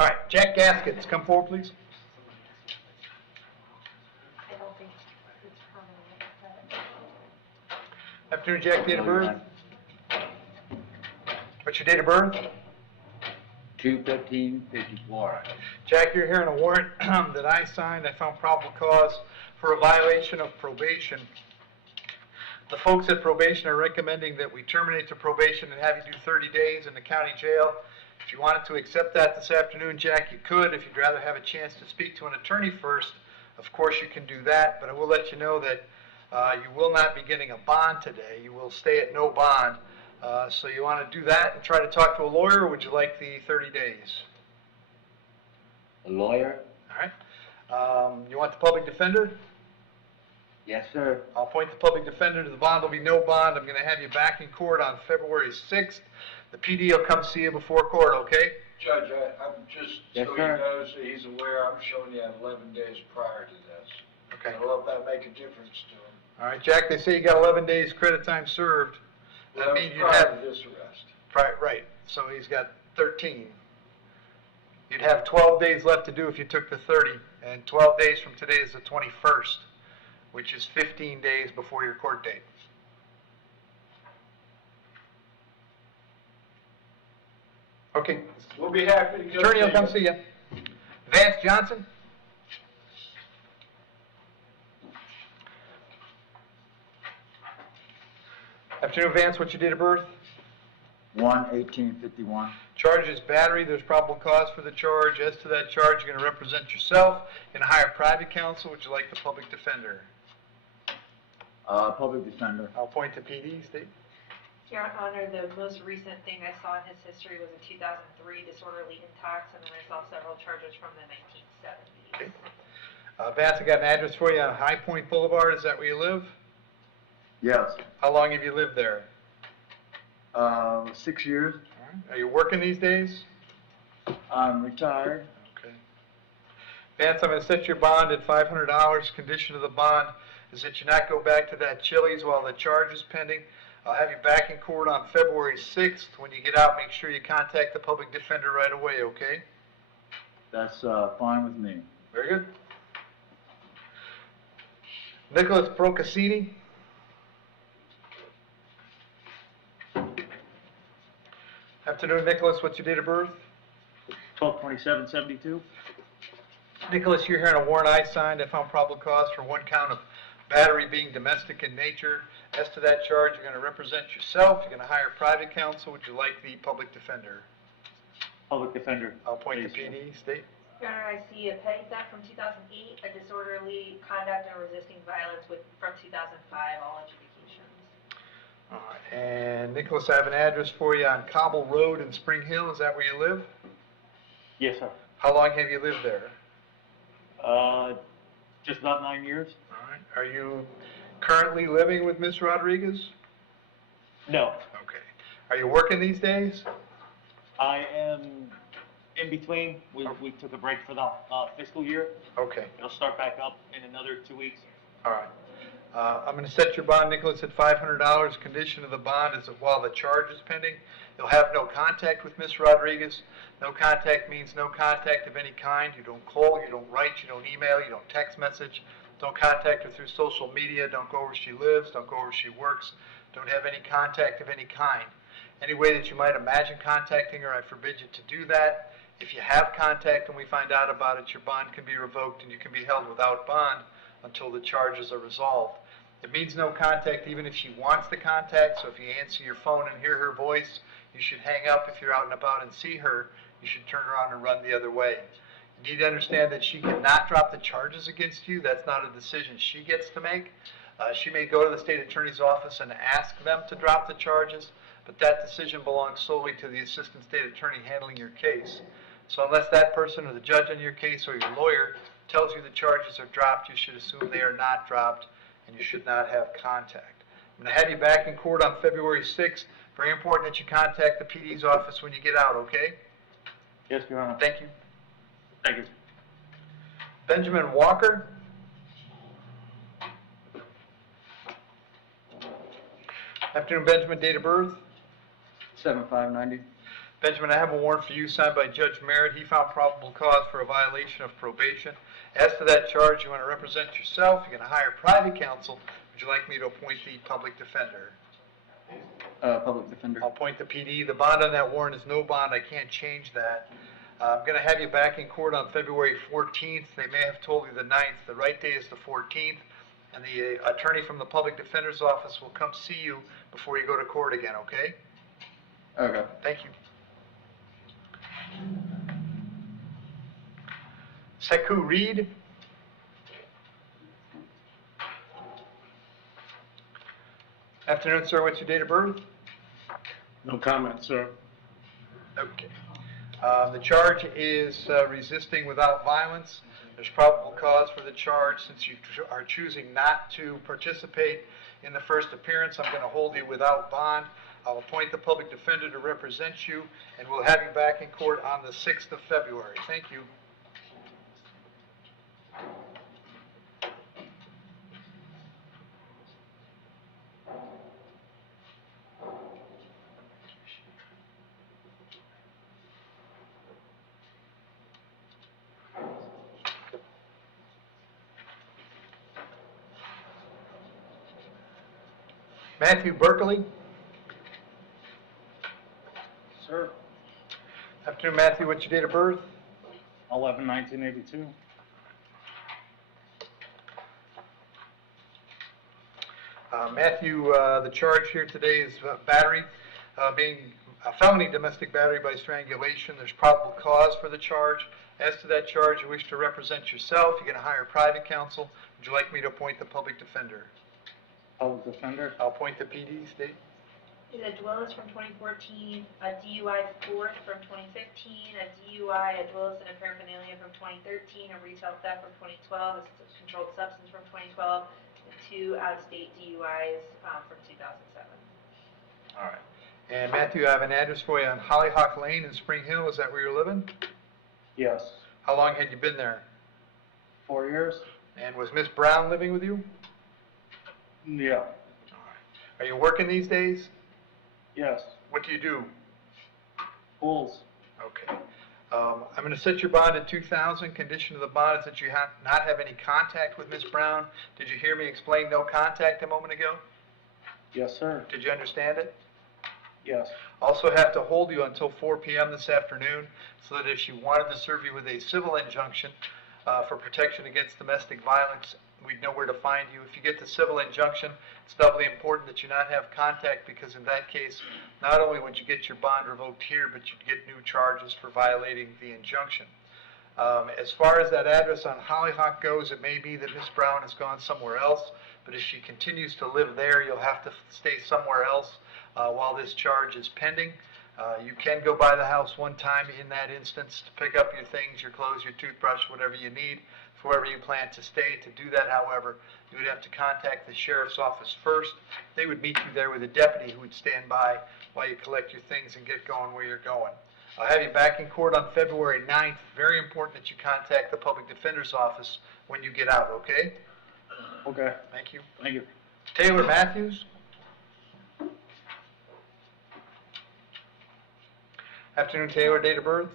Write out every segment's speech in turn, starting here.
All right, Jack Gaskets, come forward, please. I don't think it's permanent, but Afternoon, Jack, date of birth? What's your date of birth? 2/15/54. Jack, you're here on a warrant that I signed. I found probable cause for a violation of probation. The folks at probation are recommending that we terminate the probation and have you do 30 days in the county jail. If you wanted to accept that this afternoon, Jack, you could. If you'd rather have a chance to speak to an attorney first, of course you can do that. But I will let you know that you will not be getting a bond today. You will stay at no bond. So you want to do that and try to talk to a lawyer, or would you like the 30 days? A lawyer? All right. You want the public defender? Yes, sir. I'll appoint the public defender. To the bond will be no bond. I'm going to have you back in court on February 6th. The PD will come see you before court, okay? Judge, I'm just, Yes, so he sir. knows that he's aware, I'm showing you 11 days prior to this. Okay. I don't know if that make a difference to him. All right, Jack, they say you got 11 days credit time served. That Well, means you prior have, to this arrest. right, so he's got 13. You'd have 12 days left to do if you took the 30, and 12 days from today is the 21st, which is 15 days before your court date. Okay, We'll be happy to go. attorney will come see you. Vance Johnson? Afternoon, Vance, what's your date of birth? 1/18/51. Charge is battery. There's probable cause for the charge. As to that charge, you're going to represent yourself. You're going to hire private counsel. Would you like the public defender? Public defender. I'll point to PD, Steve. Your Honor, the most recent thing I saw in his history was a 2003 disorderly intox, and then I saw several charges from the 1970s. Okay. Vance, I got an address for you on High Point Boulevard. Is that where you live? Yes. How long have you lived there? 6 years. All right. Are you working these days? I'm retired. Okay. Vance, I'm going to set your bond at $500. Condition of the bond is that you not go back to that Chili's while the charge is pending. I'll have you back in court on February 6th. When you get out, make sure you contact the public defender right away, okay? That's fine with me. Very good. Nicholas Procaccini. Afternoon, Nicholas. What's your date of birth? 12/27/72. Nicholas, you're here on a warrant I signed. I found probable cause for one count of battery being domestic in nature. As to that charge, you're going to represent yourself. You're going to hire private counsel. Would you like the public defender? Public defender. I'll point to please. PD. State. Your Honor, I see a petty theft from 2008, a disorderly conduct and resisting violence from 2005, all adjudications. All right. And Nicholas, I have an address for you on Cobble Road in Spring Hill. Is that where you live? Yes, sir. How long have you lived there? Just about 9 years. All right. Are you currently living with Miss Rodriguez? No, Okay. Are you working these days? I am in between. We took a break for the fiscal year. Okay. It'll start back up in another 2 weeks. All right. I'm going to set your bond, Nicholas, at $500. Condition of the bond is that while the charge is pending, you'll have no contact with Miss Rodriguez. No contact means no contact of any kind. You don't call, you don't write, you don't email, you don't text message. Don't contact her through social media. Don't go where she lives. Don't go where she works. Don't have any contact of any kind. Any way that you might imagine contacting her, I forbid you to do that. If you have contact and we find out about it, your bond can be revoked and you can be held without bond until the charges are resolved. It means no contact even if she wants the contact, so if you answer your phone and hear her voice, you should hang up. If you're out and about and see her, you should turn around and run the other way. You need to understand that she cannot drop the charges against you. That's not a decision she gets to make. She may go to the state attorney's office and ask them to drop the charges, but that decision belongs solely to the assistant state attorney handling your case. So unless that person or the judge on your case or your lawyer tells you the charges are dropped, you should assume they are not dropped and you should not have contact. I'm going to have you back in court on February 6th. Very important that you contact the PD's office when you get out, okay? Yes, Your Honor. Thank you. Thank you. Benjamin Walker. Afternoon, Benjamin. Date of birth? 7590. Benjamin, I have a warrant for you signed by Judge Merritt. He found probable cause for a violation of probation. As to that charge, you want to represent yourself. You're going to hire private counsel. Would you like me to appoint the public defender? Public defender. I'll appoint the PD. The bond on that warrant is no bond. I can't change that. I'm going to have you back in court on February 14th. They may have told you the 9th. The right day is the 14th. And the attorney from the public defender's office will come see you before you go to court again, okay? Okay. Thank you. Sekou Reed. Afternoon, sir. What's your date of birth? No comment, sir. Okay. The charge is resisting without violence. There's probable cause for the charge. Since you are choosing not to participate in the first appearance, I'm going to hold you without bond. I'll appoint the public defender to represent you, and we'll have you back in court on the 6th of February. Thank you. Matthew Berkeley. Sir, Afternoon, Matthew. What's your date of birth? 11/1982. Matthew, the charge here today is battery, being a felony domestic battery by strangulation. There's probable cause for the charge. As to that charge, you wish to represent yourself. You're going to hire private counsel. Would you like me to appoint the public defender? Public defender. I'll appoint the PD, state. Is a Dwellis from 2014, a DUI fourth from 2015, a DUI, a Dwellis and a paraphernalia from 2013, a retail theft from 2012, a controlled substance from 2012, and 2 out-of-state DUIs from 2007. All right. And Matthew, I have an address for you on Hollyhock Lane in Spring Hill. Is that where you're living? Yes. How long had you been there? 4 years? And was Miss Brown living with you? Yeah. Are you working these days? Yes. What do you do? Pools. Okay. I'm going to set your bond at $2,000. Condition of the bond is that you not have any contact with Miss Brown. Did you hear me explain no contact a moment ago? Yes, sir. Did you understand it? Yes. Also have to hold you until 4 p.m. this afternoon, so that if she wanted to serve you with a civil injunction for protection against domestic violence, we'd know where to find you. If you get the civil injunction, it's doubly important that you not have contact, because in that case, not only would you get your bond revoked here, but you'd get new charges for violating the injunction. As far as that address on Hollyhock goes, it may be that Miss Brown has gone somewhere else, but if she continues to live there, you'll have to stay somewhere else while this charge is pending. You can go by the house one time in that instance to pick up your things, your clothes, your toothbrush, whatever you need, for wherever you plan to stay. To do that, however, you would have to contact the sheriff's office first. They would meet you there with a deputy who would stand by while you collect your things and get going where you're going. I'll have you back in court on February 9th. Very important that you contact the public defender's office when you get out, okay? Okay. Thank you. Thank you. Taylor Matthews. Afternoon, Taylor. Date of birth?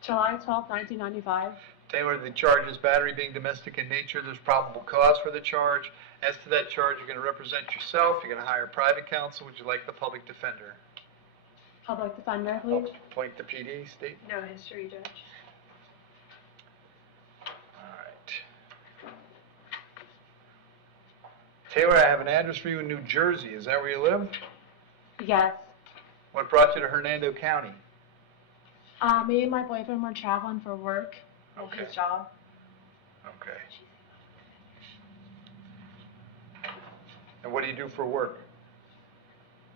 July 12, 1995. Taylor, the charge is battery being domestic in nature. There's probable cause for the charge. As to that charge, you're going to represent yourself. You're going to hire private counsel. Would you like the public defender? Public defender, I'll please. appoint the PD, state. No history, Judge. All right. Taylor, I have an address for you in New Jersey. Is that where you live? Yes. What brought you to Hernando County? Me and my boyfriend were traveling for work at Okay. his job. Okay. And what do you do for work?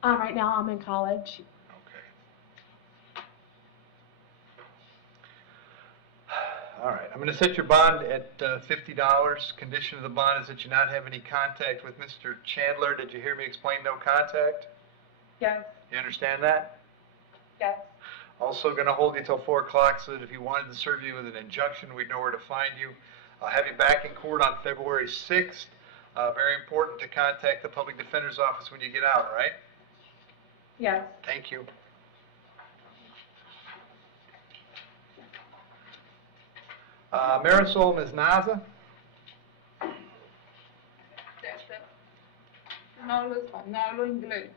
Right now I'm in college. Okay. All right, I'm going to set your bond at $50. Condition of the bond is that you not have any contact with Mr. Chandler. Did you hear me explain no contact? Yes. You understand that? Yes. Also going to hold you till 4 o'clock so that if you wanted to serve you with an injunction, we'd know where to find you. I'll have you back in court on February 6th. Very important to contact the public defender's office when you get out, all right? Yes. Thank you. Marisol Miznaza. No hablo español, no hablo inglés.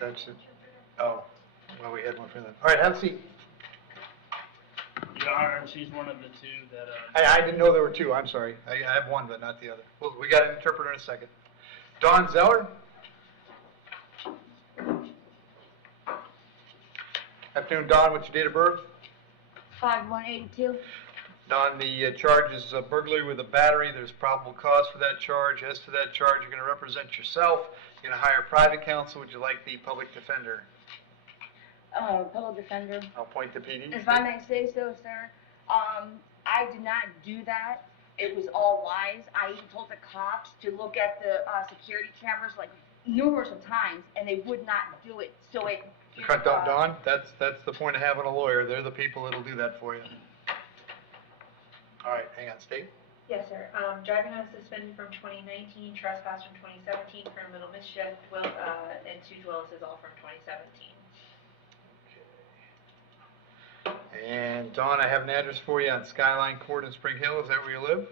That's it. Oh, well, we had one for them. All right, have a seat. Your Honor, she's one of the two that, I didn't know there were two, I'm sorry. I have one, but not the other. Well, we got an interpreter in a second. Dawn Zeller. Afternoon, Dawn, what's your date of birth? 5182. Dawn, the charge is burglary with a battery. There's probable cause for that charge. As to that charge, you're going to represent yourself. You're going to hire private counsel. Would you like the public defender? Public defender. I'll point to PD. If I may say so, sir, I did not do that. It was all lies. I even told the cops to look at the security cameras like numerous of times, and they would not do it. So it. Dawn, that's the point of having a lawyer. They're the people that'll do that for you. All right, hang on, State. Yes, sir. Driving on suspended from 2019, trespass from 2017, criminal mischief, and 2 dwells is all from 2017. And Dawn, I have an address for you on Skyline Court in Spring Hill. Is that where you live?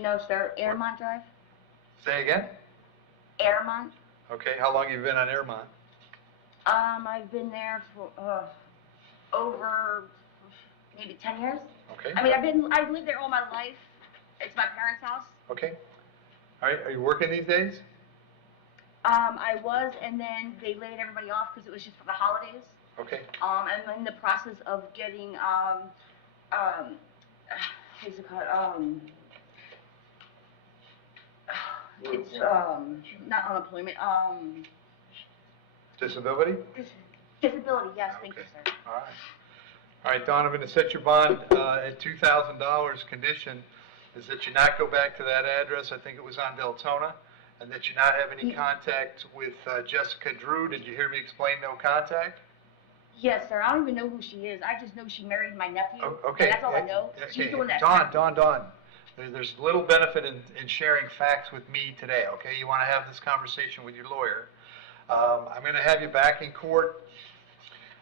No, sir. Airmont Drive. Say again? Airmont. Okay, how long have you been on Airmont? I've been there for over maybe 10 years. Okay. I mean, I've lived there all my life. It's my parents' house. Okay. All right, are you working these days? I was, and then they laid everybody off because it was just for the holidays. Okay. I'm in the process of getting, what's it called, it's, not unemployment, Disability? disability, yes, thank you, Okay. sir. All right. All right, Dawn, I'm going to set your bond at $2,000. Condition is that you not go back to that address. I think it was on Deltona. And that you not have any contact with Jessica Drew. Did you hear me explain no contact? Yes, sir, I don't even know who she is. I just know she married my nephew. Oh, okay. And that's all I know. She's doing that. Dawn. There's little benefit in sharing facts with me today, okay? You want to have this conversation with your lawyer. I'm going to have you back in court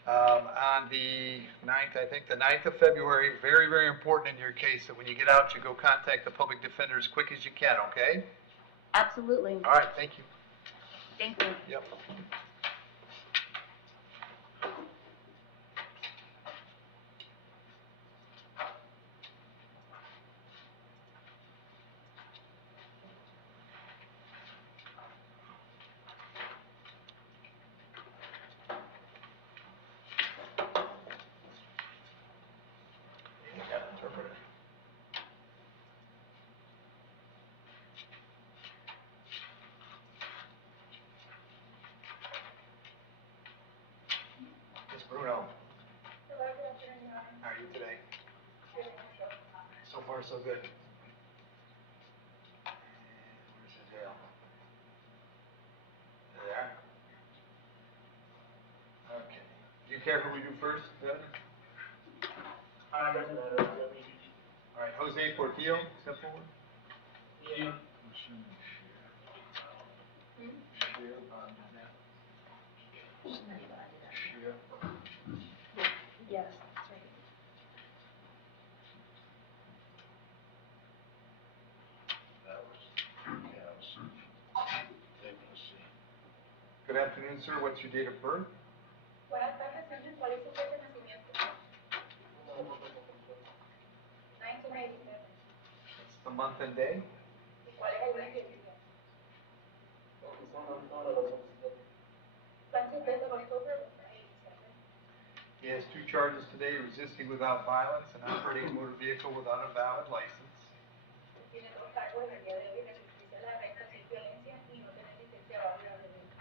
on the 9th, I think, the 9th of February. Very, very important in your case that when you get out, you go contact the public defender as quick as you can, okay? Absolutely. All right, thank you. Thank you. Yep. Miss Bruno. How are you today? So far, so good. Where's the jail? There. Okay. Do you care who we do first, Devin? All right, Jose Portillo, step forward. Yes, that's right. Good afternoon, sir. What's your date of birth? Buenas tardes, señor. ¿Cuál es su fecha de nacimiento? 1987. What's the month and day? ¿Y cuál es el mes que vive? Sánchez Best of October 1987. He has 2 charges today, resisting without violence and operating a motor vehicle without a valid license. Tiene 2 cargos en el día de hoy, resistirse a la arresto sin violencia y no tener licencia válida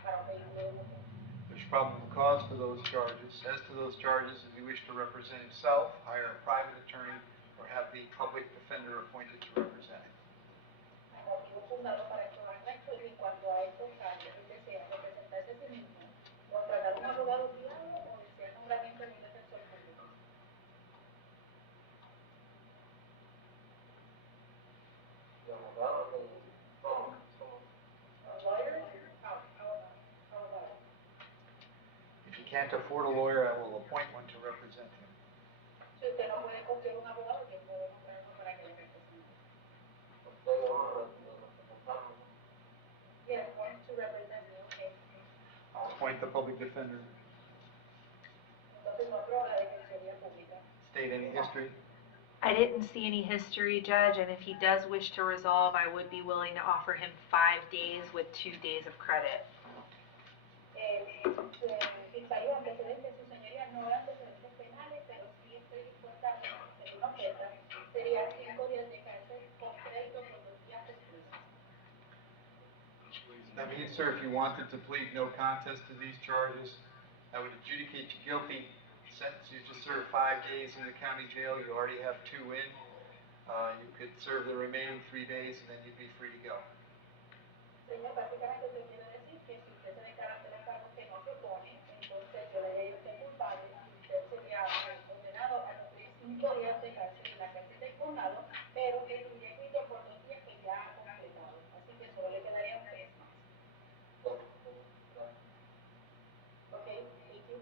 para un vehículo de motor. There's probable cause for those charges. As to those charges, if you wish to represent himself, hire a private attorney or have the public defender appointed to represent him. Motivo fundado para estos arrestos y en cuanto a estos cargos, él desea representarse a sí mismo, contratar un abogado privado o desear nombramiento de un defensor público. can't afford a lawyer, I will appoint one to represent him. Si usted no puede costear un abogado, yo puedo comprar uno para que le represente. Yes, one to represent me, okay. I'll appoint the public defender. Entonces no aprueba la defensoría pública. State any history. I didn't see any history, Judge, and if he does wish to resolve, I would be willing to offer him 5 days with 2 days of credit. Fiscalía, antecedentes, su señoría no habrá antecedentes penales, pero sí estoy dispuesta a hacer una oferta. Sería 5 días de cárcel con crédito por 2 días después. That means, sir, if you wanted to plead no contest to these charges, I would adjudicate you guilty, sentence you to serve 5 days in the county jail. You already have 2 in. You could serve the remaining 3 days, and then you'd be free to go. Señor, básicamente te quiero decir que si usted se declara ante los cargos que no se pone, entonces yo le diría a usted culpable y usted sería condenado a cumplir 5 días de cárcel en la cárcel del condado, pero que tendría escrito por 2 días que ya ha completado. Así que solo le quedaría un mes más. Okay, thank you.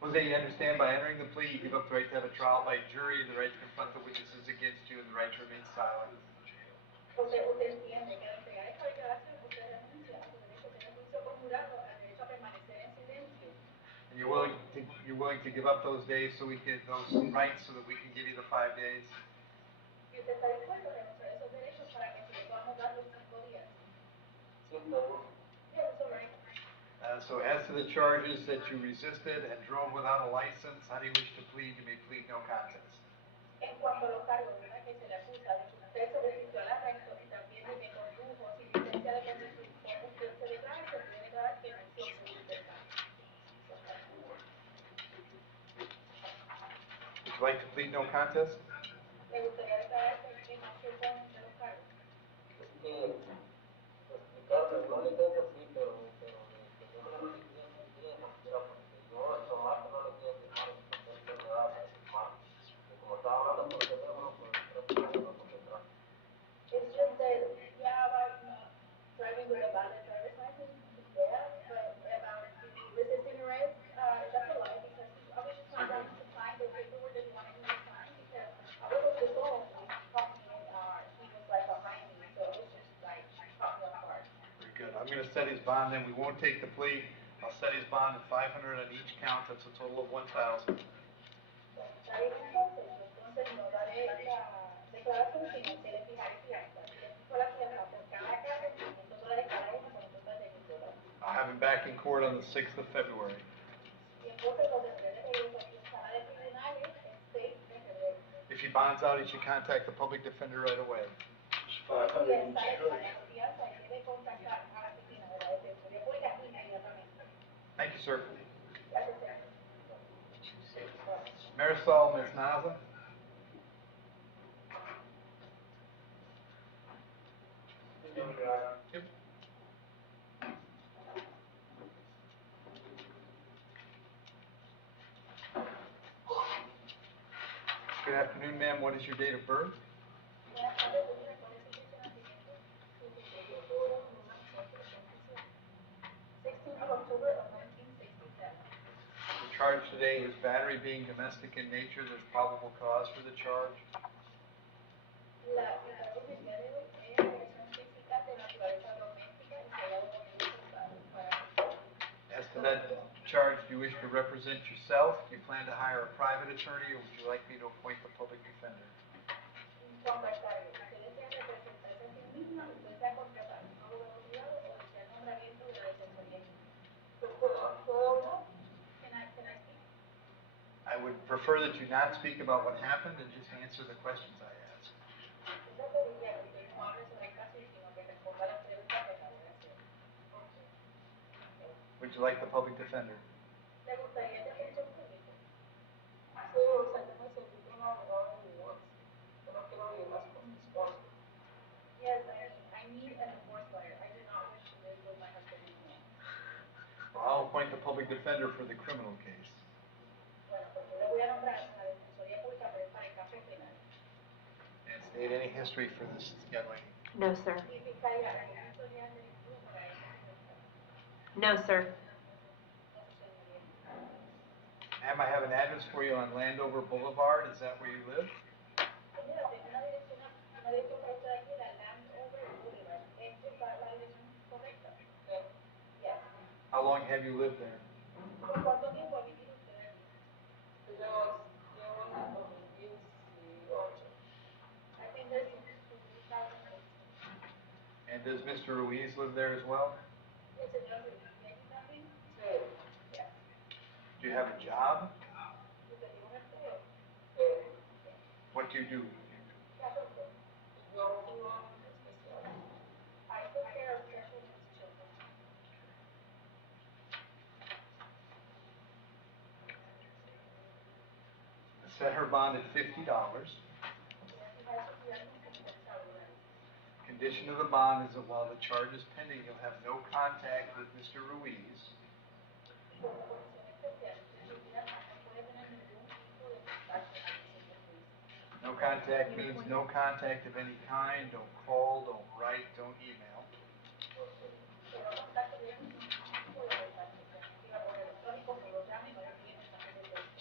Jose, you understand by entering the plea, you give up the right to have a trial by jury, the right to confront the witnesses against you, and the right to remain silent. Usted entiende que al entregar esta declaración, usted renuncia a su derecho a tener juicio por jurado, al derecho a permanecer en silencio. And you're willing to give up those days so we can, those rights so that we can give you the 5 days? Y usted está dispuesto a renunciar a esos derechos para que se le podamos dar los 5 días. Yes, it's all right. So as to the charges that you resisted and drove without a license, how do you wish to plead? You may plead no contest. En cuanto a los cargos, ¿verdad?, que se le acusa de que usted se resistió al arresto y también de que condujo sin licencia de conducir, como usted se declara, se puede declarar que no hizo su libertad. Would you like to plead no contest? ¿Le gustaría declarar que no se opone de los cargos? It's just that, yeah, about not driving with a valid driver's license, yeah, but about resisting arrest, that's a lie, because I was just not going to sign the paperwork that you wanted me to sign, because I was on the phone when he caught me and, he was like behind me, so it was just like, caught me off guard. Very good. I'm going to set his bond then. We won't take the plea. I'll set his bond at $500 on each count. That's a total of $1,000. Está bien, entonces no daré la declaración, sino que le fijaré fianza. Y le fijo la fianza por cada cargo, $500 cada uno, por un total de $1,000. I'll have him back in court on the 6th of February. Y entonces lo tendré de regreso aquí en sala de tribunales el 6 de febrero. If he bonds out, he should contact the public defender right away. Y él sale con la fianza y debe contactar a la oficina de la Defensoría Pública inmediatamente. Thank you, sir. Gracias, señor. Marisol Mesnaza. Yep. Good afternoon, ma'am. What is your date of birth? Buenas tardes, señora. ¿Cuál es su fecha de nacimiento? 16th of October of 1967. The charge today is battery being domestic in nature. There's probable cause for the charge. La cargo del día de hoy es agresión física de naturaleza doméstica y se hallado con ellos para As to that charge, do you wish to represent yourself? Do you plan to hire a private attorney, or would you like me to appoint the public defender? contactar. Usted desea representarse a sí misma, usted desea contratar un abogado privado o desea el nombramiento de la defensoría. Can I speak? I would prefer that you not speak about what happened and just answer the questions I ask. Yo pediría que usted no hable sobre el caso, sino que responda a las preguntas que acabo de hacer. Would you like the public defender? ¿Le gustaría el defensor público? Sí, o sea, yo necesito un abogado de divorcio. Yo no quiero vivir más con mi esposo. Yes, I need a divorce lawyer. I do not wish to live with my husband anymore. Well, I'll appoint the public defender for the criminal case. Bueno, pues yo le voy a nombrar a la defensoría pública para el caso penal. And state any history for this young lady. No, sir. Y fiscalía, la Defensoría del Estado para eso. No, sir. Ma'am, I have an address for you on Landover Boulevard. Is that where you live? Señora, tengo una dirección para usted aquí, la Landover Boulevard. ¿Es la dirección correcta? Yes. How long have you lived there? ¿Por cuánto tiempo ha vivido usted aquí? I've been there since 2008. And does Mr. Ruiz live there as well? El señor Ruiz, ¿y aquí también? Yes. Do you have a job? ¿Usted tiene un empleo? What do you do? ¿Qué hace usted? I took care of special needs children. Set her bond at $50. She has to be under $50. Condition of the bond is that while the charge is pending, you'll have no contact with Mr. Ruiz. Como condición especial, ella no puede tener ningún tipo de contacto con el señor Ruiz. No contact means no contact of any kind. Don't call, don't write, don't email. Que no contacte con ningún tipo de contacto, que no escriba correo electrónico, no lo llame, no le envíe mensajes de texto.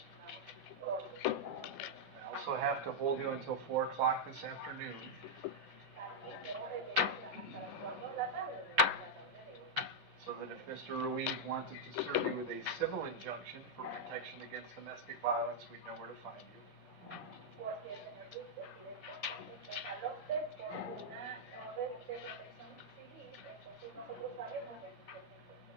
I also have to hold you until 4 o'clock this afternoon. También debo de pedirla hasta las 4 de la tarde, de la tarde de hoy. So that if Mr. Ruiz wanted to serve you with a civil injunction for protection against domestic violence, we'd know where to find you. Porque el señor Ruiz decide empezarlo a usted con una orden de protección civil, entonces nosotros sabemos dónde usted se encuentra.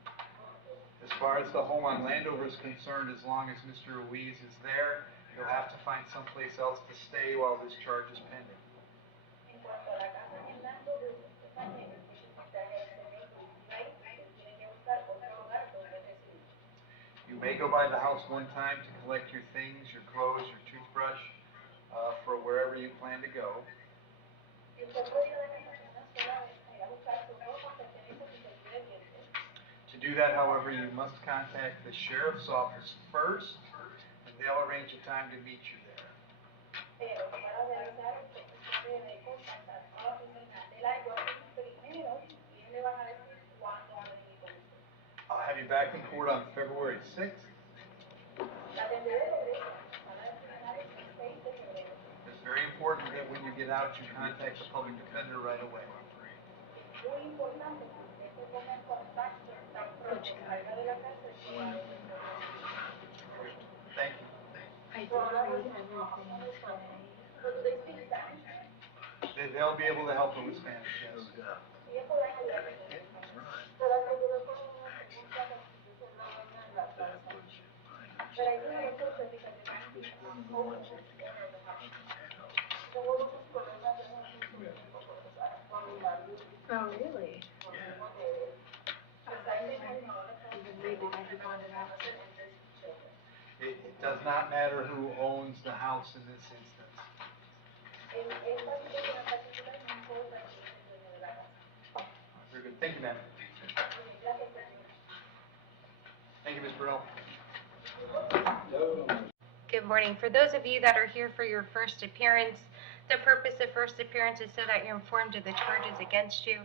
As far as the home on Landover is concerned, as long as Mr. Ruiz is there, you'll have to find someplace else to stay while this charge is pending. En cuanto a la casa en Landover, usted también, mientras el señor Ruiz viva ahí, usted tiene que buscar otro hogar donde residir. You may go by the house one time to collect your things, your clothes, your toothbrush, for wherever you plan to go. Y usted puede ir a la casa una sola vez a ir a buscar su ropa, pertenencias y cepillo de dientes. To do that, however, you must contact the sheriff's office first, and they'll arrange a time to meet you there. Pero para realizar esto, usted debe contactar a la oficina del alguacil primero y ellos le van a decir cuándo van a venir con usted. I'll have you back in court on February 6th. La tendré de regreso a la tribunal el 6 de febrero. It's very important that when you get out, you contact the public defender right away. Es muy importante que usted se ponga en contacto tan pronto salga de la cárcel con la defensa. Thank you. I did read everything today. So do they speak Spanish? They'll be able to help you with Spanish, yes. Sí, es por la ayuda que tienen. Pero la ayuda con una pregunta constitucional en la cárcel. But I think it's also because it might be homelessness in the house. Tengo muchos problemas en el tiempo con mi marido. Oh, really? Because I've been having a lot of Even maybe I could find it out. It does not matter who owns the house in this instance. En esta situación en particular no importa quién es el dueño de la casa. Very good. Thank you, ma'am. Gracias, señor. Thank you, Ms. Brunel. Good morning. For those of you that are here for your first appearance, the purpose of first appearance is so that you're informed of the charges against you.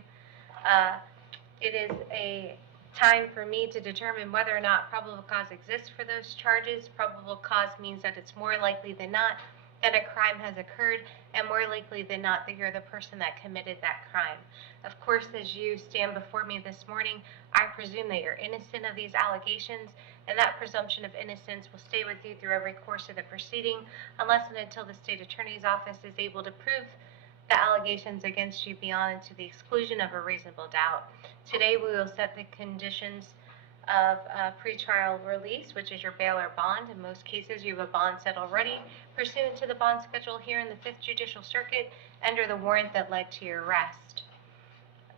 It is a time for me to determine whether or not probable cause exists for those charges. Probable cause means that it's more likely than not that a crime has occurred, and more likely than not that you're the person that committed that crime. Of course, as you stand before me this morning, I presume that you're innocent of these allegations, and that presumption of innocence will stay with you through every course of the proceeding, unless and until the state attorney's office is able to prove the allegations against you beyond and to the exclusion of a reasonable doubt. Today, we will set the conditions of pretrial release, which is your bail or bond. In most cases, you have a bond set already pursuant to the bond schedule here in the 5th Judicial Circuit under the warrant that led to your arrest.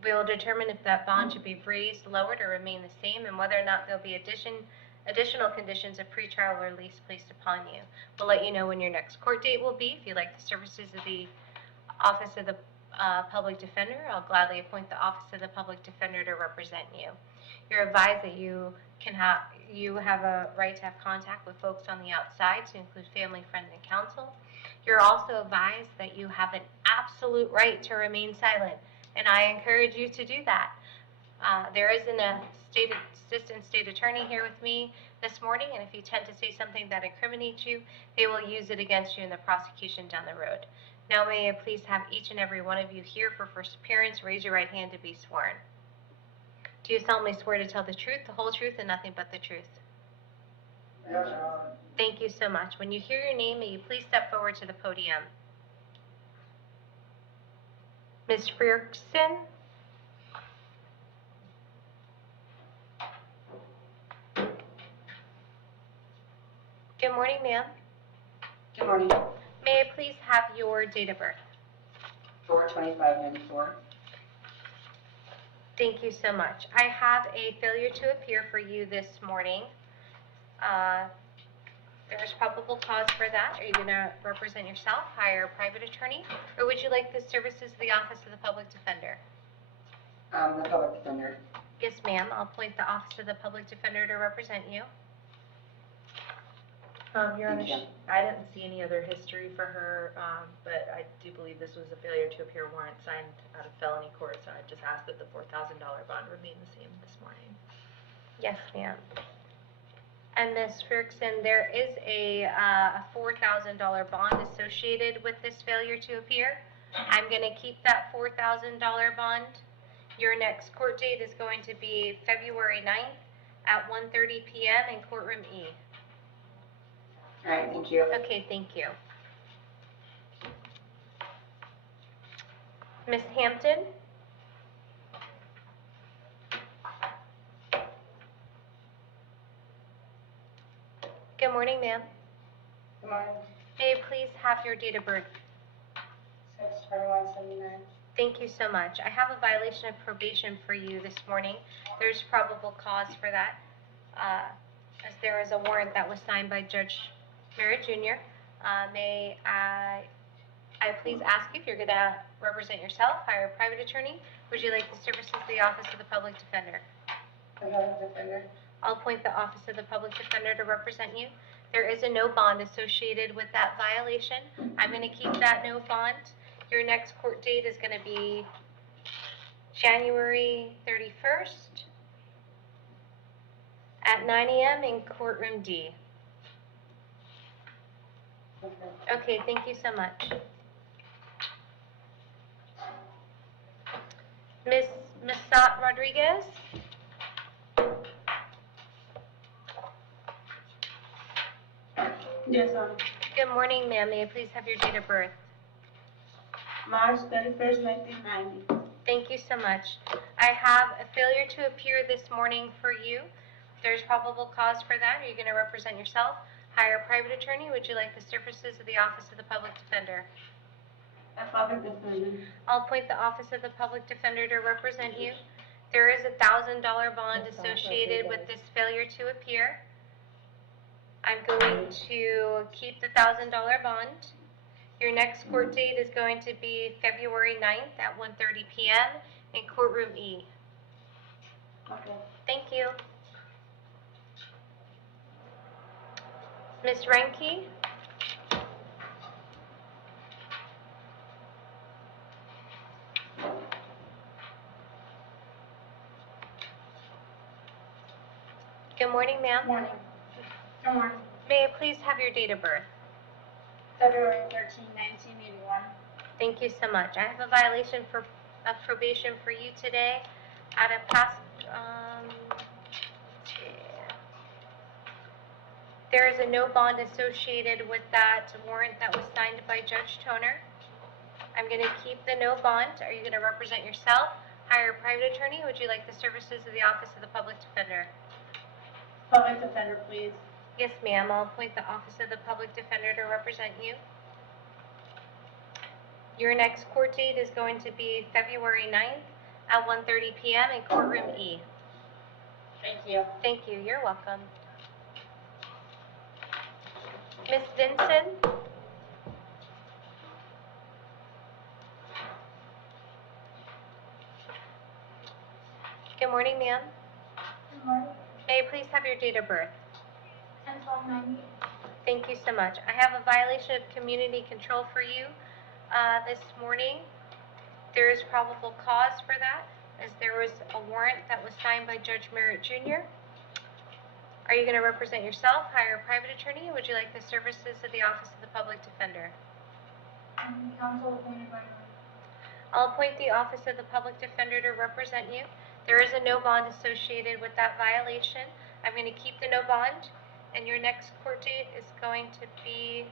We will determine if that bond should be raised, lowered, or remain the same, and whether or not there will be additional conditions of pretrial release placed upon you. We'll let you know when your next court date will be. If you'd like the services of the Office of the Public Defender, I'll gladly appoint the Office of the Public Defender to represent you. You're advised that you have a right to have contact with folks on the outside, to include family, friends, and counsel. You're also advised that you have an absolute right to remain silent and I encourage you to do that. There is an assistant state attorney here with me this morning, and if you tend to say something that incriminates you, they will use it against you in the prosecution down the road. Now may I please have each and every one of you here for first appearance raise your right hand to be sworn. Do you solemnly swear to tell the truth, the whole truth, and nothing but the truth? Thank you so much. When you hear your name, may you please step forward to the podium. Ms. Frierksen? Good morning, ma'am. Good morning. May I please have your date of birth? 4/25/94. Thank you so much. I have a failure to appear for you this morning. There's probable cause for that. Are you going to represent yourself, hire a private attorney, or would you like the services of the Office of the Public Defender? The public defender. Yes, ma'am. I'll appoint the Office of the Public Defender to represent you. Your Honor, Thank you. I didn't see any other history for her, but I do believe this was a failure to appear warrant signed out of felony court, so I just asked that the $4,000 bond remain the same this morning. Yes, ma'am. And Ms. Frierksen, there is a $4,000 bond associated with this failure to appear. I'm going to keep that $4,000 bond. Your next court date is going to be February 9th at 1:30 p.m. in courtroom E. All right, thank you. Okay, thank you. Ms. Hampton? Good morning, ma'am. Good morning. May I please have your date of birth? 6/21/79. Thank you so much. I have a violation of probation for you this morning. There's probable cause for that, as there is a warrant that was signed by Judge Merritt Jr. May I please ask you if you're going to represent yourself, hire a private attorney? Would you like the services of the Office of the Public Defender? The public defender. I'll appoint the Office of the Public Defender to represent you. There is a no bond associated with that violation. I'm going to keep that no bond. Your next court date is going to be January 31st at 9 a.m. in courtroom D. Okay. Okay, thank you so much. Ms. Masat Rodriguez? Yes, sir. Good morning, ma'am. May I please have your date of birth? March 31st, 1990. Thank you so much. I have a failure to appear this morning for you. There's probable cause for that. Are you going to represent yourself? Hire a private attorney? Would you like the services of the Office of the Public Defender? A public defender. I'll appoint the Office of the Public Defender to represent you. There is a $1,000 bond associated with this failure to appear. I'm going to keep the $1,000 bond. Your next court date is going to be February 9th at 1:30 p.m. in courtroom E. Okay. Thank you. Ms. Renke? Good morning, ma'am. Morning. Good morning. May I please have your date of birth? February 13, 1981. Thank you so much. I have a violation of probation for you today at a past, there is a no bond associated with that warrant that was signed by Judge Toner. I'm going to keep the no bond. Are you going to represent yourself? Hire a private attorney? Would you like the services of the Office of the Public Defender? Public defender, please. Yes, ma'am. I'll appoint the Office of the Public Defender to represent you. Your next court date is going to be February 9th at 1:30 p.m. in courtroom E. Thank you. Thank you. You're welcome. Ms. Vinson? Good morning, ma'am. Good morning. May I please have your date of birth? 10/12/90. Thank you so much. I have a violation of community control for you this morning. There is probable cause for that, as there was a warrant that was signed by Judge Merritt Jr. Are you going to represent yourself, hire a private attorney, or would you like the services of the Office of the Public Defender? Counsel appointed by I'll appoint the Office of the Public Defender to represent you. There is a no bond associated with that violation. I'm going to keep the no bond, and your next court date is going to be,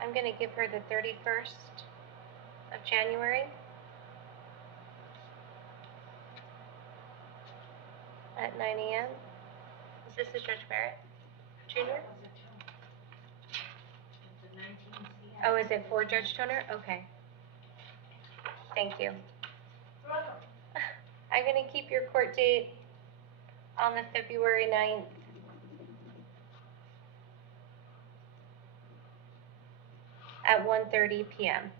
I'm going to give her the 31st of January at 9 a.m. Is this the Judge Merritt Jr.? Oh, is it for Judge Toner? Okay. Thank you. I'm going to keep your court date on the February 9th at 1:30 p.m.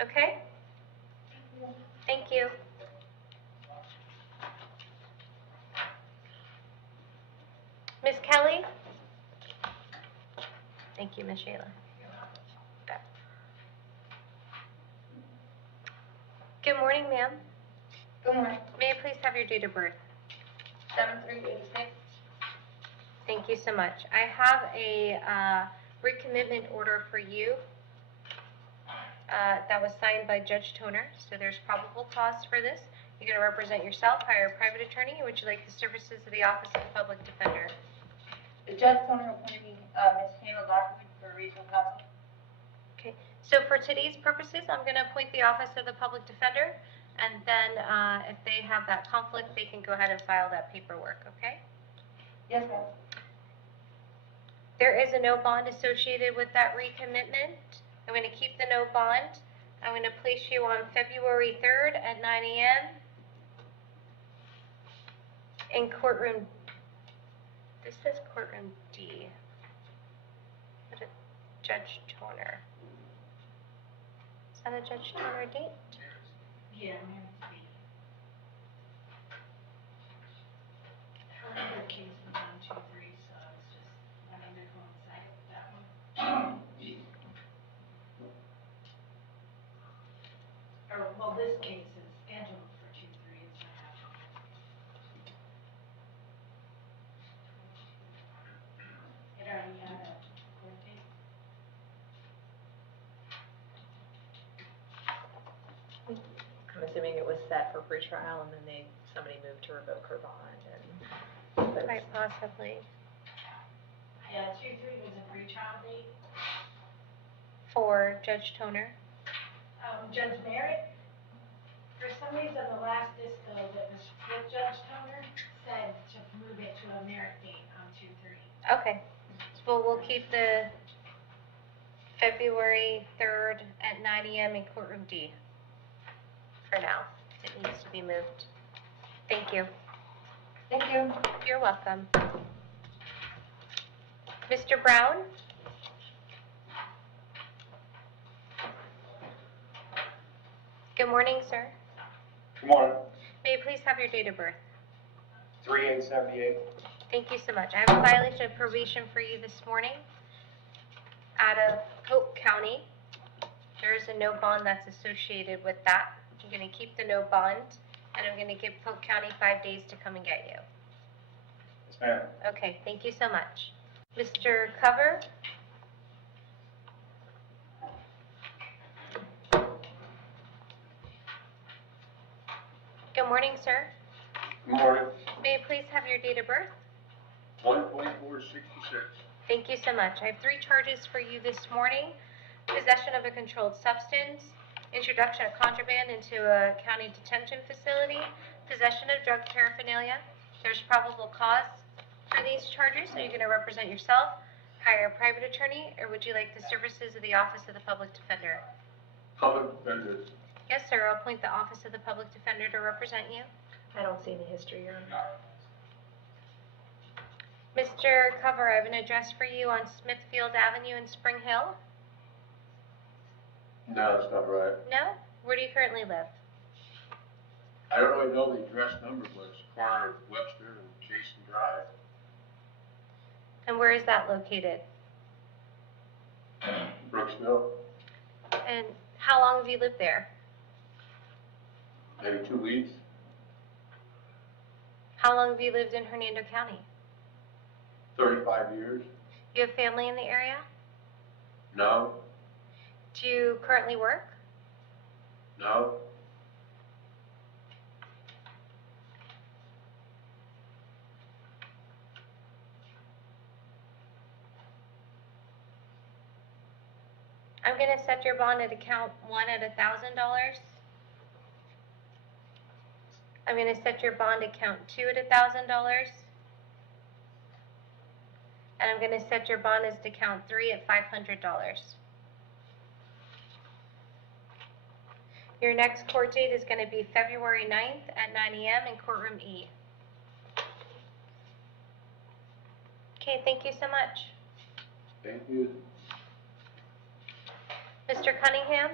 Okay? Thank you. Ms. Kelly? Thank you, Ms. Shayla. Okay. Good morning, ma'am. Good morning. May I please have your date of birth? 7386. Thank you so much. I have a recommitment order for you that was signed by Judge Toner, so there's probable cause for this. You're going to represent yourself, hire a private attorney, or would you like the services of the Office of the Public Defender? The judge told me appointing Ms. Hannah Lockwood for regional counsel. Okay, so for today's purposes, I'm going to appoint the Office of the Public Defender, and then if they have that conflict, they can go ahead and file that paperwork, okay? Yes, ma'am. There is a no bond associated with that recommitment. I'm going to keep the no bond. I'm going to place you on February 3rd at 9 a.m. in courtroom, this says courtroom D. What is Judge Toner? Is that a Judge Toner date? Yeah, her case was on 2-3, so I was just wanting to coincide with that one. Or, well, this case is scheduled for 2-3, so I have to. It already had a court date. I'm assuming it was set for pretrial and then somebody moved to revoke her bond and. Quite possibly. Yeah, 2-3 was a pretrial date. For Judge Toner. Judge Merritt, for some reason, the last disco that was with Judge Toner said to move it to a Merritt date on 2-3. Okay. So we'll keep the February 3rd at 9 a.m. in courtroom D for now. It needs to be moved. Thank you. Thank you. You're welcome. Mr. Brown? Good morning, sir. Good morning. May I please have your date of birth? 3878. Thank you so much. I have a violation of probation for you this morning out of Hope County. There is a no bond that's associated with that. I'm going to keep the no bond, and I'm going to give Polk County 5 days to come and get you. Yes, ma'am. Okay, thank you so much. Mr. Cover? Good morning, sir. Good morning. May I please have your date of birth? 12466. Thank you so much. I have 3 charges for you this morning. Possession of a controlled substance, introduction of contraband into a county detention facility, possession of drug paraphernalia. There's probable cause for these charges, so you're going to represent yourself, hire a private attorney, or would you like the services of the Office of the Public Defender? Public defender. Yes, sir. I'll appoint the Office of the Public Defender to represent you. I don't see any history here. Mr. Cover, I have an address for you on Smithfield Avenue in Spring Hill. No, that's not right. No? Where do you currently live? I don't really know the address number, but it's corner of Webster and Jason Drive. And where is that located? Brooksville, And how long have you lived there? maybe 2 weeks. How long have you lived in Hernando County? 35 years. You have family in the area? No, Do you currently work? no. I'm going to set your bond at account 1 at $1,000. I'm going to set your bond account 2 at $1,000. And I'm going to set your bond as account 3 at $500. Your next court date is going to be February 9th at 9 a.m. in courtroom E. Okay, thank you so much. Thank you. Mr. Cunningham?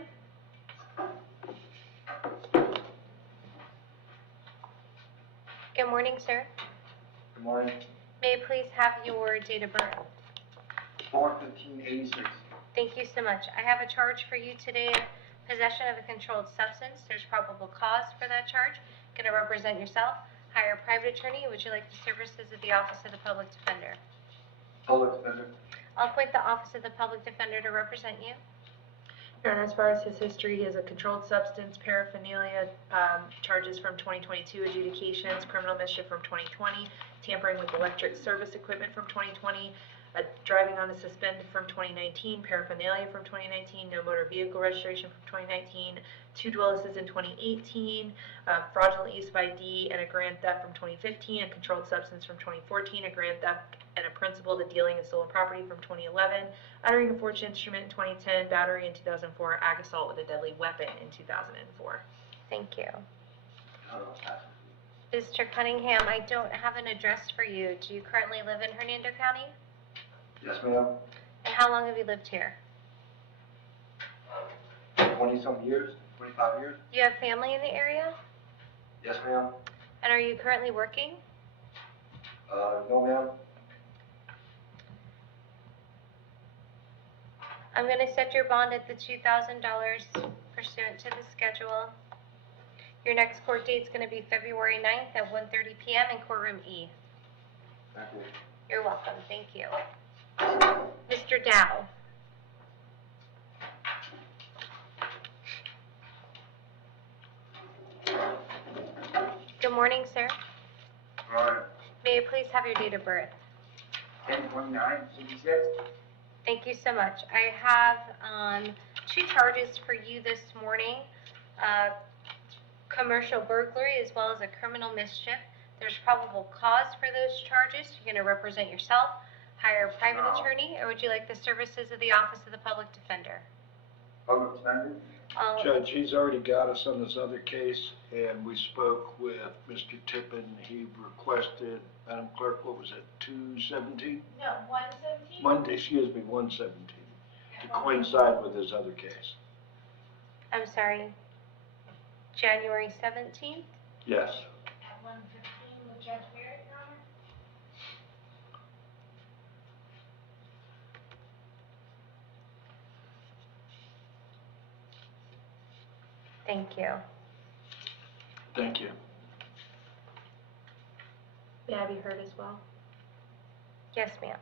Good morning, sir. Good morning. May I please have your date of birth? 4/15/86. Thank you so much. I have a charge for you today, possession of a controlled substance. There's probable cause for that charge. Going to represent yourself. Hire a private attorney. Would you like the services of the Office of the Public Defender? Public defender. I'll appoint the Office of the Public Defender to represent you. Your Honor, as far as his history, he has a controlled substance, paraphernalia, charges from 2022, adjudications, criminal mischief from 2020, tampering with electric service equipment from 2020, driving on a suspended from 2019, paraphernalia from 2019, no motor vehicle registration from 2019, 2 dwellises in 2018, fraudulent use of ID, and a grand theft from 2015, a controlled substance from 2014, a grand theft and a principal to dealing in stolen property from 2011, uttering a forged instrument in 2010, battery in 2004, ag assault with a deadly weapon in 2004. Thank you. Mr. Cunningham, I don't have an address for you. Do you currently live in Hernando County? Yes, ma'am. And how long have you lived here? 20-some years, 25 years. Do you have family in the area? Yes, ma'am. And are you currently working? No, ma'am. I'm going to set your bond at the $2,000 pursuant to the schedule. Your next court date is going to be February 9th at 1:30 p.m. in courtroom E. Thank you. You're welcome. Thank you. Mr. Dow. Good morning, sir. All right. May I please have your date of birth? 10/29/66. Thank you so much. I have 2 charges for you this morning, commercial burglary as well as a criminal mischief. There's probable cause for those charges. You're going to represent yourself, hire a private attorney, or would you like the services of the Office of the Public Defender? Public defender. Judge, he's already got us on this other case, and we spoke with Mr. Tippin. He requested, Madam Clerk, what was it, 217? No, 117? Monday, excuse me, 117, to coincide with his other case. I'm sorry, January 17th? Yes. At 1:15 with Judge Barrett, Your Honor? Thank you. Thank you. May I be heard as well? Yes, ma'am.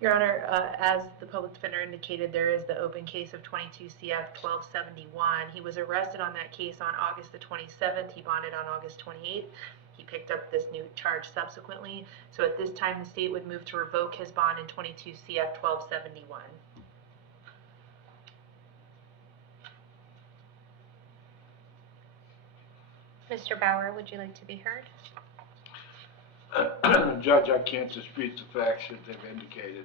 Your Honor, as the public defender indicated, there is the open case of 22 CF 1271. He was arrested on that case on August the 27th. He bonded on August 28th. He picked up this new charge subsequently. So at this time, the state would move to revoke his bond in 22 CF 1271. Mr. Bauer, would you like to be heard? Judge, I can't dispute the facts that they've indicated.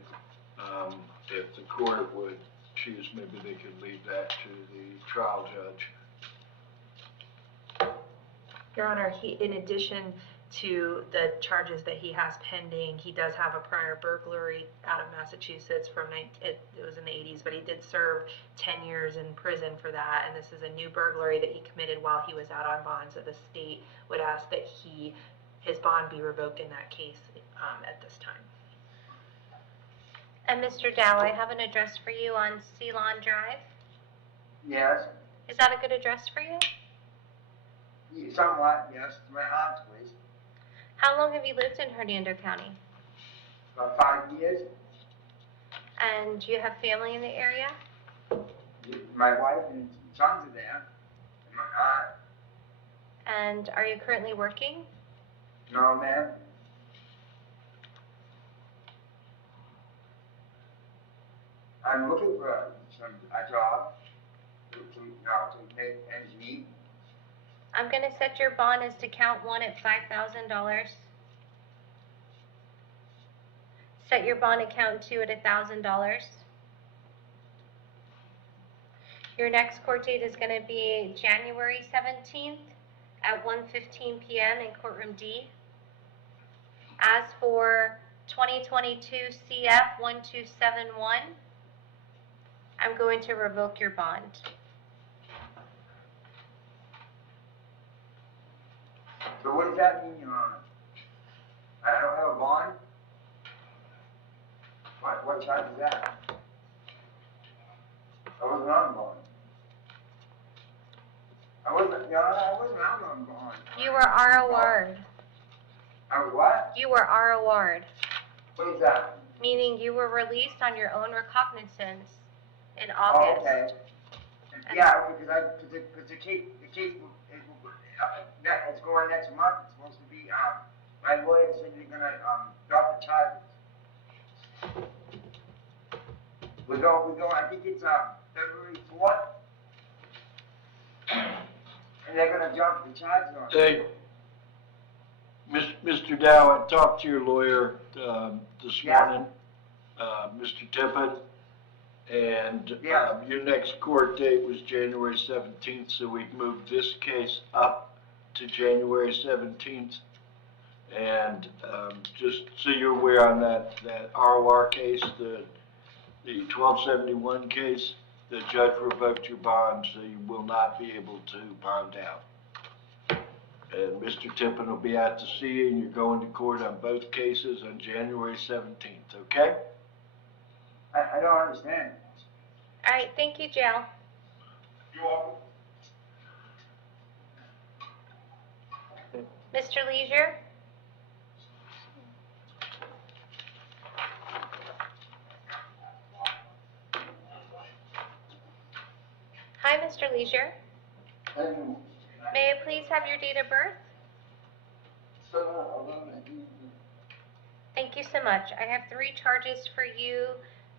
If the court would choose, maybe they could leave that to the trial judge. Your Honor, in addition to the charges that he has pending, he does have a prior burglary out of Massachusetts from, it was in the 80s, but he did serve 10 years in prison for that, and this is a new burglary that he committed while he was out on bond, so the state would ask that his bond be revoked in that case at this time. And Mr. Dow, I have an address for you on Ceylon Drive. Yes, Is that a good address for you? somewhat, yes, to my aunt's place. How long have you lived in Hernando County? About 5 years. And do you have family in the area? My wife and sons are there. And my aunt. And are you currently working? No, ma'am. I'm looking for a job to make ends meet. I'm going to set your bond as to count one at $5,000. Set your bond at count two at $1,000. Your next court date is going to be January 17th at 1:15 p.m. in courtroom D. As for 2022 CF 1271, I'm going to revoke your bond. So what does that mean, Your Honor? I don't have a bond? What charge is that? I wasn't on bond. Your Honor, I wasn't out on bond. You were ROR'd. I was what? You were ROR'd, What is that? meaning you were released on your own recognizance in Oh, August. okay. Yeah, because the case it's going next month. It's supposed to be, my lawyer said you're gonna, drop the charges. We go, I think it's, February 4th. And they're gonna drop the charges on it. Hey, Mr. Dow, I talked to your lawyer, this Yeah. morning, Mr. Tippin, and, Yeah. your next court date was January 17th, so we've moved this case up to January 17th. And, just so you're aware on that ROR case, the 1271 case, the judge revoked your bond, so you will not be able to bond out. And Mr. Tippin will be out to see you, and you're going to court on both cases on January 17th, okay? I don't understand. All right, thank you, Jail. You're welcome. Mr. Leisure? Hi, Mr. Leisure. May I please have your date of birth? Thank you so much. I have 3 charges for you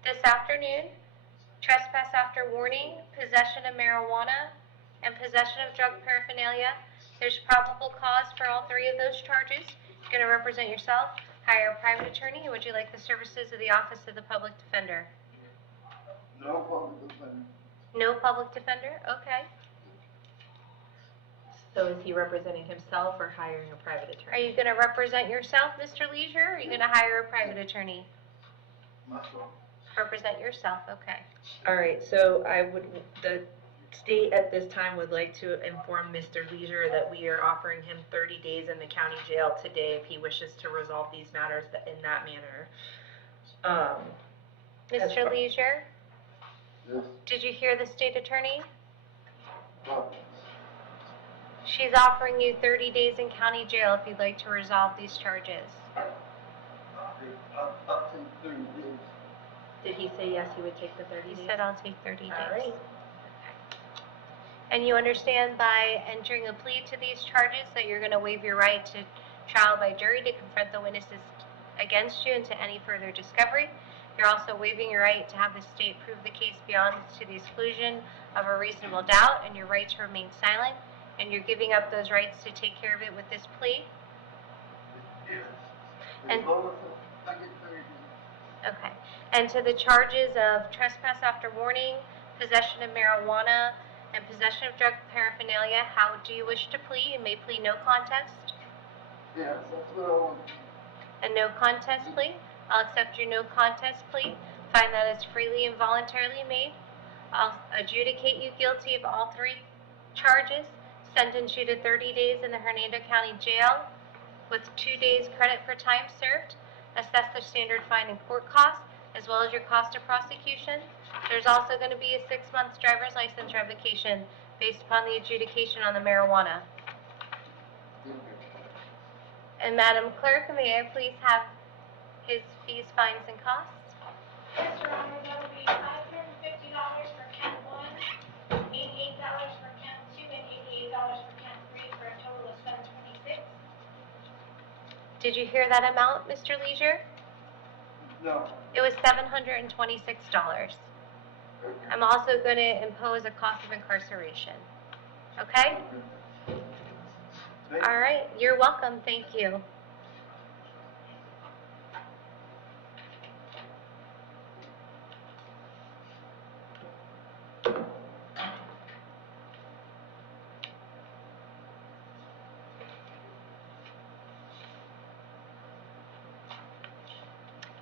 this afternoon. Trespass after warning, possession of marijuana, and possession of drug paraphernalia. There's probable cause for all 3 of those charges. You're going to represent yourself, hire a private attorney, or would you like the services of the Office of the Public Defender? No public defender. No public defender? Okay. So is he representing himself or hiring a private Are attorney? you going to represent yourself, Mr. Leisure, or are you going to hire a private attorney? Myself. Represent yourself, okay. All right, so the state at this time would like to inform Mr. Leisure that we are offering him 30 days in the county jail today if he wishes to resolve these matters in that manner. As Mr. far- Leisure, Yes. did you hear the state attorney? Well, She's offering you 30 days in county jail if you'd like to resolve these charges. up to 30 days. Did he say yes, he would take the 30 He days? said I'll take 30 days. All right. And you understand by entering a plea to these charges that you're going to waive your right to trial by jury to confront the witnesses against you and to any further discovery. You're also waiving your right to have the state prove the case beyond to the exclusion of a reasonable doubt and your right to remain silent. And you're giving up those rights to take care of it with this plea? Yes. And- As long as I get 30 days. Okay. And to the charges of trespass after warning, possession of marijuana, and possession of drug paraphernalia, how do you wish to plead? You may plead no contest. Yes, that's what I want. A no contest plea? I'll accept your no contest plea, find that it's freely and voluntarily made. I'll adjudicate you guilty of all 3 charges, sentence you to 30 days in the Hernando County Jail with 2 days credit for time served, assess the standard fine and court costs, as well as your cost of prosecution. There's also going to be a 6-month driver's license revocation based upon the adjudication on the marijuana. And Madam Clerk, may I please have his fees, fines, and costs? Yes, Your Honor, that will be $550 for count 1, $88 for count 2, and $88 for count 3, for a total of $726. Did you hear that amount, Mr. Leisure? No. It was $726. I'm also going to impose a cost of incarceration. Okay? All right, you're welcome. Thank you.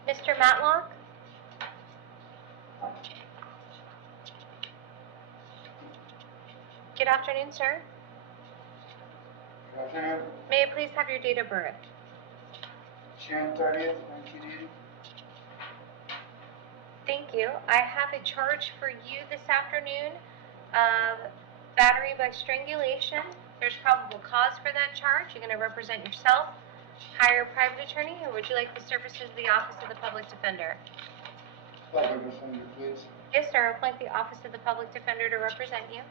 Mr. Matlock? Good afternoon, sir. Good afternoon. May I please have your date of birth? June 30th, 1980. Thank you. I have a charge for you this afternoon of battery by strangulation. There's probable cause for that charge. You're going to represent yourself, hire a private attorney, or would you like the services of the Office of the Public Defender? Public defender, please. Yes, sir. I'll appoint the Office of the Public Defender to represent you.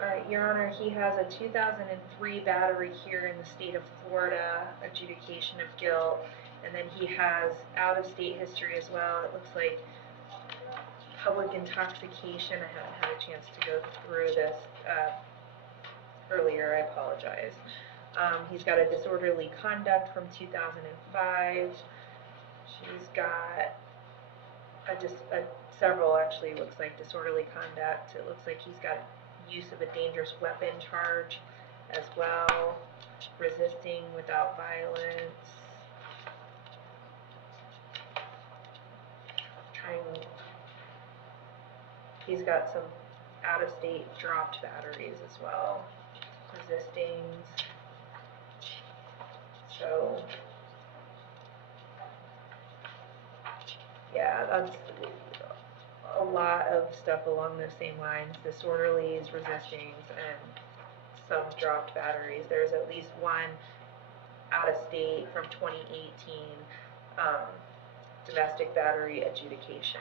All right, Your Honor, he has a 2003 battery here in the state of Florida, adjudication of guilt, and then he has out-of-state history as well. It looks like public intoxication. I haven't had a chance to go through this earlier. I apologize. He's got a disorderly conduct from 2005. He's got several, actually, looks like disorderly conduct. It looks like he's got use of a dangerous weapon charge as well, resisting without violence, he's got some out-of-state dropped batteries as well, resisting, so, yeah, that's a lot of stuff along the same lines, disorderlies, resistings, and some dropped batteries. There's at least one out-of-state from 2018 domestic battery adjudication.